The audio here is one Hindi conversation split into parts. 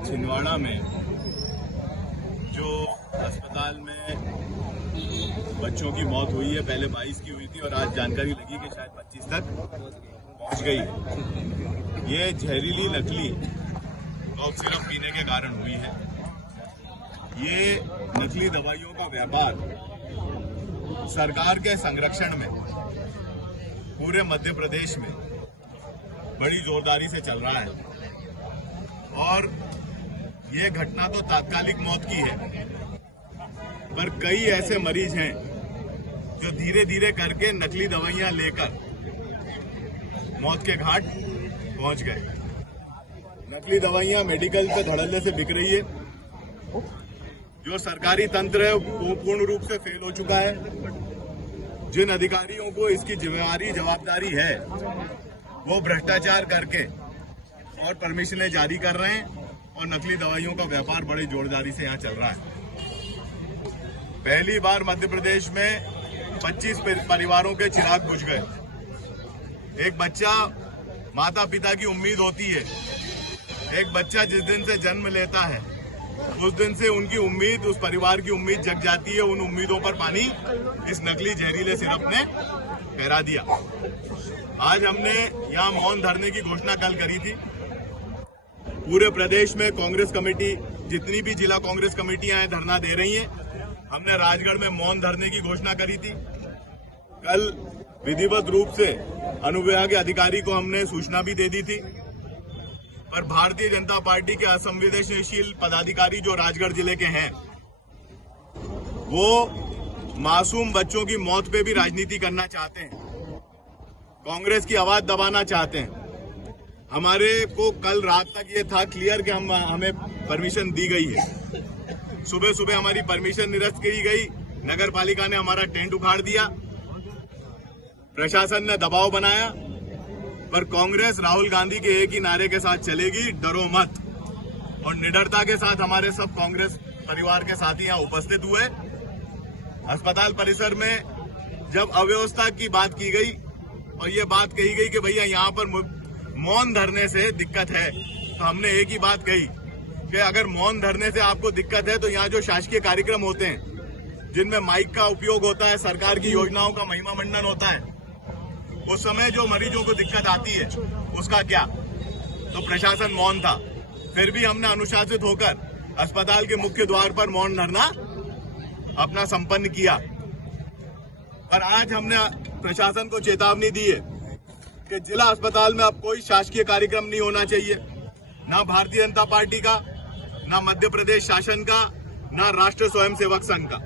छिंदवाड़ा में जो अस्पताल में बच्चों की मौत हुई है, पहले 22 की हुई थी और आज जानकारी लगी कि शायद 25 तक पहुंच गई है। ये जहरीली नकली कॉफ सिरप पीने के कारण हुई है। ये नकली दवाइयों का व्यापार सरकार के संरक्षण में पूरे मध्य प्रदेश में बड़ी जोरदारी से चल रहा है और ये घटना तो तात्कालिक मौत की है, पर कई ऐसे मरीज हैं जो धीरे धीरे करके नकली दवाइयां लेकर मौत के घाट पहुंच गए। नकली दवाइयां मेडिकल पे धड़ल्ले से बिक रही है। जो सरकारी तंत्र है वो पूर्ण रूप से फेल हो चुका है। जिन अधिकारियों को इसकी जवाबदारी है वो भ्रष्टाचार करके और परमिशनें जारी कर रहे हैं और नकली दवाइयों का व्यापार बड़ी जोरदारी से यहाँ चल रहा है। पहली बार मध्य प्रदेश में 25 परिवारों के चिराग बुझ गए। एक बच्चा, माता पिता की उम्मीद होती है, एक बच्चा जिस दिन से जन्म लेता है उस दिन से उनकी उम्मीद, उस परिवार की उम्मीद जग जाती है। उन उम्मीदों पर पानी इस नकली जहरीले सिरप ने फेरा दिया। आज हमने यहाँ मौन धरने की घोषणा कल करी थी। पूरे प्रदेश में कांग्रेस कमेटी, जितनी भी जिला कांग्रेस कमेटियां हैं, धरना दे रही हैं। हमने राजगढ़ में मौन धरने की घोषणा करी थी। कल विधिवत रूप से अनुविभागीय अधिकारी को हमने सूचना भी दे दी थी, पर भारतीय जनता पार्टी के असंवेदनशील पदाधिकारी जो राजगढ़ जिले के हैं वो मासूम बच्चों की मौत पे भी राजनीति करना चाहते हैं, कांग्रेस की आवाज दबाना चाहते हैं। हमारे को कल रात तक ये था क्लियर कि हमें परमिशन दी गई है। सुबह सुबह हमारी परमिशन निरस्त की गई। नगर पालिका ने हमारा टेंट उखाड़ दिया, प्रशासन ने दबाव बनाया, पर कांग्रेस राहुल गांधी के एक ही नारे के साथ चलेगी, डरो मत। और निडरता के साथ हमारे सब कांग्रेस परिवार के साथी यहाँ उपस्थित हुए। अस्पताल परिसर में जब अव्यवस्था की बात की गई और ये बात कही गई कि भैया यहाँ पर मौन धरने से दिक्कत है, तो हमने एक ही बात कही कि अगर मौन धरने से आपको दिक्कत है तो यहाँ जो शासकीय कार्यक्रम होते हैं जिनमें माइक का उपयोग होता है, सरकार की योजनाओं का महिमा मंडन होता है, उस समय जो मरीजों को दिक्कत आती है उसका क्या? तो प्रशासन मौन था। फिर भी हमने अनुशासित होकर अस्पताल के मुख्य द्वार पर मौन धरना अपना संपन्न किया। पर आज हमने प्रशासन को चेतावनी दी है कि जिला अस्पताल में अब कोई शासकीय कार्यक्रम नहीं होना चाहिए, ना भारतीय जनता पार्टी का, ना मध्य प्रदेश शासन का, ना राष्ट्रीय स्वयंसेवक संघ का।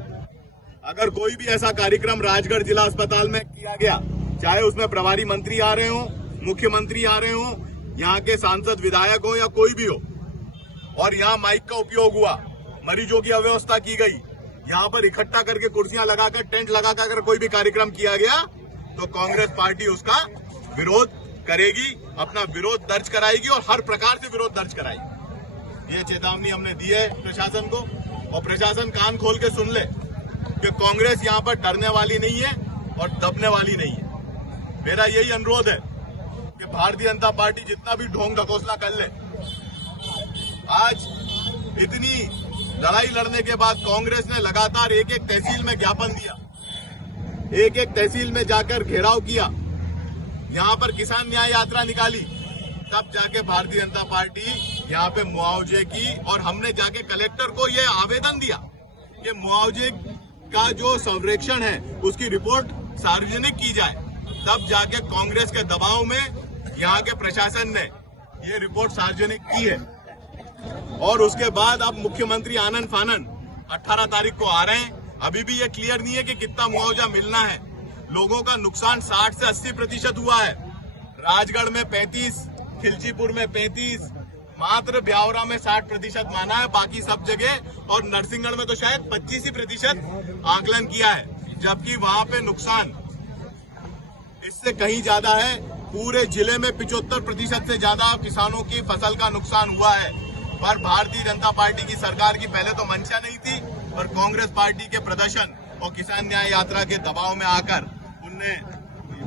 अगर कोई भी ऐसा कार्यक्रम राजगढ़ जिला अस्पताल में किया गया, चाहे उसमें प्रभारी मंत्री आ रहे हो, मुख्यमंत्री आ रहे हो, यहाँ के सांसद विधायक हो या कोई भी हो, और यहाँ माइक का उपयोग हुआ, मरीजों की अव्यवस्था की गई, यहाँ पर इकट्ठा करके कुर्सियां लगाकर, टेंट लगाकर अगर कोई भी कार्यक्रम किया गया तो कांग्रेस पार्टी उसका विरोध करेगी, अपना विरोध दर्ज कराएगी और हर प्रकार से विरोध दर्ज कराएगी। ये चेतावनी हमने दी है प्रशासन को, और प्रशासन कान खोल के सुन ले कि कांग्रेस यहाँ पर डरने वाली नहीं है और दबने वाली नहीं है। मेरा यही अनुरोध है कि भारतीय जनता पार्टी जितना भी ढोंग ढकोसला कर ले, आज इतनी लड़ाई लड़ने के बाद कांग्रेस ने लगातार एक एक तहसील में ज्ञापन दिया, एक एक तहसील में जाकर घेराव किया, यहाँ पर किसान न्याय यात्रा निकाली, तब जाके भारतीय जनता पार्टी यहाँ पे मुआवजे की, और हमने जाके कलेक्टर को ये आवेदन दिया कि मुआवजे का जो सर्वेक्षण है उसकी रिपोर्ट सार्वजनिक की जाए। तब जाके कांग्रेस के दबाव में यहाँ के प्रशासन ने ये रिपोर्ट सार्वजनिक की है। और उसके बाद अब मुख्यमंत्री आनन फानन 18 तारीख को आ रहे हैं। अभी भी ये क्लियर नहीं है कि कितना मुआवजा मिलना है। लोगों का नुकसान 60 से 80% हुआ है। राजगढ़ में 35, खिलचीपुर में 35, मात्र ब्यावरा में 60% माना है, बाकी सब जगह और नरसिंहगढ़ में तो शायद 25% आकलन किया है, जबकि वहां पे नुकसान इससे कहीं ज्यादा है। पूरे जिले में 75% से ज्यादा किसानों की फसल का नुकसान हुआ है। पर भारतीय जनता पार्टी की सरकार की पहले तो मंशा नहीं थी, पर कांग्रेस पार्टी के प्रदर्शन और किसान न्याय यात्रा के दबाव में आकर उनने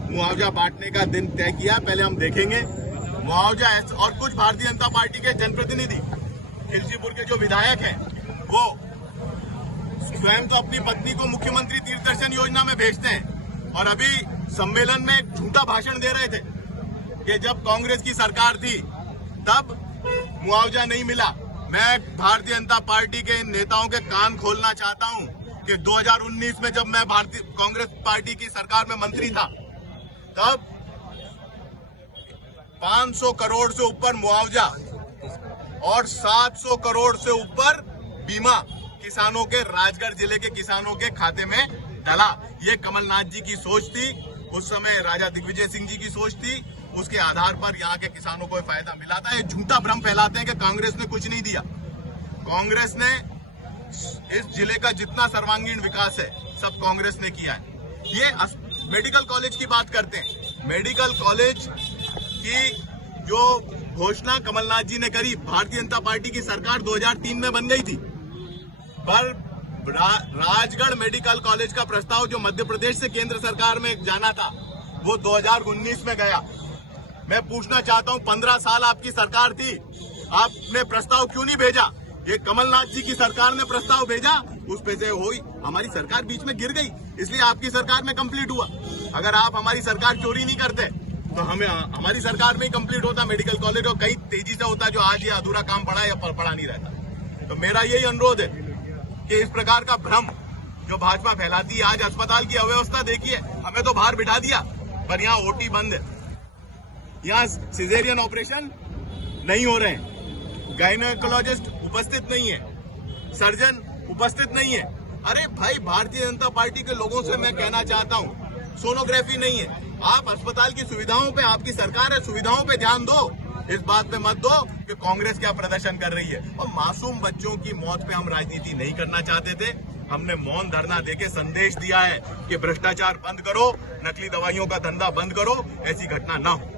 मुआवजा बांटने का दिन तय किया। पहले हम देखेंगे मुआवजा। और कुछ भारतीय जनता पार्टी के जनप्रतिनिधि खिलचीपुर के जो विधायक हैं वो स्वयं तो अपनी पत्नी को मुख्यमंत्री तीर्थ दर्शन योजना में भेजते हैं और अभी सम्मेलन में एक झूठा भाषण दे रहे थे कि जब कांग्रेस की सरकार थी तब मुआवजा नहीं मिला। मैं भारतीय जनता पार्टी के नेताओं के कान खोलना चाहता हूं कि 2019 में जब मैं भारतीय कांग्रेस पार्टी की सरकार में मंत्री था तब 500 करोड़ से ऊपर मुआवजा और 700 करोड़ से ऊपर बीमा किसानों के, राजगढ़ जिले के किसानों के खाते में डला। ये कमलनाथ जी की सोच थी, उस समय राजा दिग्विजय सिंह जी की सोच थी। उसके आधार पर यहाँ के किसानों को फायदा मिला था। ये झूठा भ्रम फैलाते हैं कि कांग्रेस ने कुछ नहीं दिया। कांग्रेस ने इस जिले का जितना सर्वांगीण विकास है सब कांग्रेस ने किया है। ये मेडिकल कॉलेज की बात करते हैं। मेडिकल कॉलेज की जो घोषणा कमलनाथ जी ने करी, भारतीय जनता पार्टी की सरकार 2003 में बन गई थी, पर राजगढ़ मेडिकल कॉलेज का प्रस्ताव जो मध्य प्रदेश से केंद्र सरकार में जाना था वो 2019 में गया। मैं पूछना चाहता हूं, 15 साल आपकी सरकार थी, आपने प्रस्ताव क्यों नहीं भेजा? ये कमलनाथ जी की सरकार ने प्रस्ताव भेजा, उस पे से हुई, हमारी सरकार बीच में गिर गई, इसलिए आपकी सरकार में कंप्लीट हुआ। अगर आप हमारी सरकार चोरी नहीं करते तो हमें हमारी सरकार में ही कंप्लीट होता मेडिकल कॉलेज, और कई तेजी से होता जो आज ये अधूरा काम पड़ा या पड़ा नहीं रहता। तो मेरा यही अनुरोध है कि इस प्रकार का भ्रम जो भाजपा फैलाती है, आज अस्पताल की अव्यवस्था देखिए, हमें तो बाहर बिठा दिया पर यहाँ ओटी बंद है, यहाँ सिजेरियन ऑपरेशन नहीं हो रहे हैं, गायनेकोलॉजिस्ट उपस्थित नहीं है, सर्जन उपस्थित नहीं है। अरे भाई, भारतीय जनता पार्टी के लोगों से मैं कहना चाहता हूँ, सोनोग्राफी नहीं है, आप अस्पताल की सुविधाओं पे, आपकी सरकार है, सुविधाओं पे ध्यान दो, इस बात पे मत दो कि कांग्रेस क्या प्रदर्शन कर रही है। और मासूम बच्चों की मौत पे हम राजनीति नहीं करना चाहते थे। हमने मौन धरना देके संदेश दिया है कि भ्रष्टाचार बंद करो, नकली दवाइयों का धंधा बंद करो, ऐसी घटना ना हो।